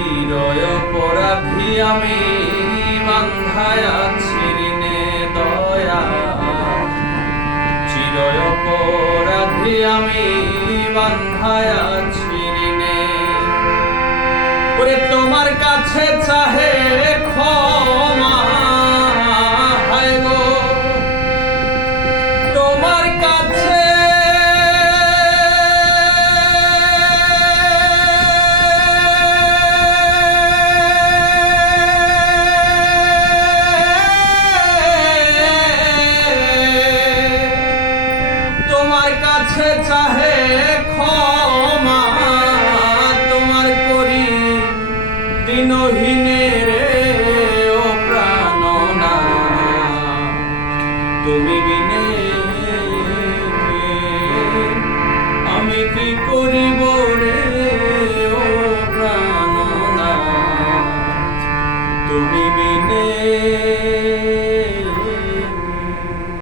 চিরয় অপরাধী আমি বান্ধায় আছি ঋণে দয়া, চিরয় অপরাধী আমি বান্ধায় আছি ঋণে। ওরে তোমার কাছে চাহে ক্ষমা, হায় গো তোমার কাছে চাহে ক্ষমা, তোমার করি দিনহীনে রে ও প্রাণনা। তুমি বিনে আমি কি করিব রে ও প্রাণনা, তুমি বিনে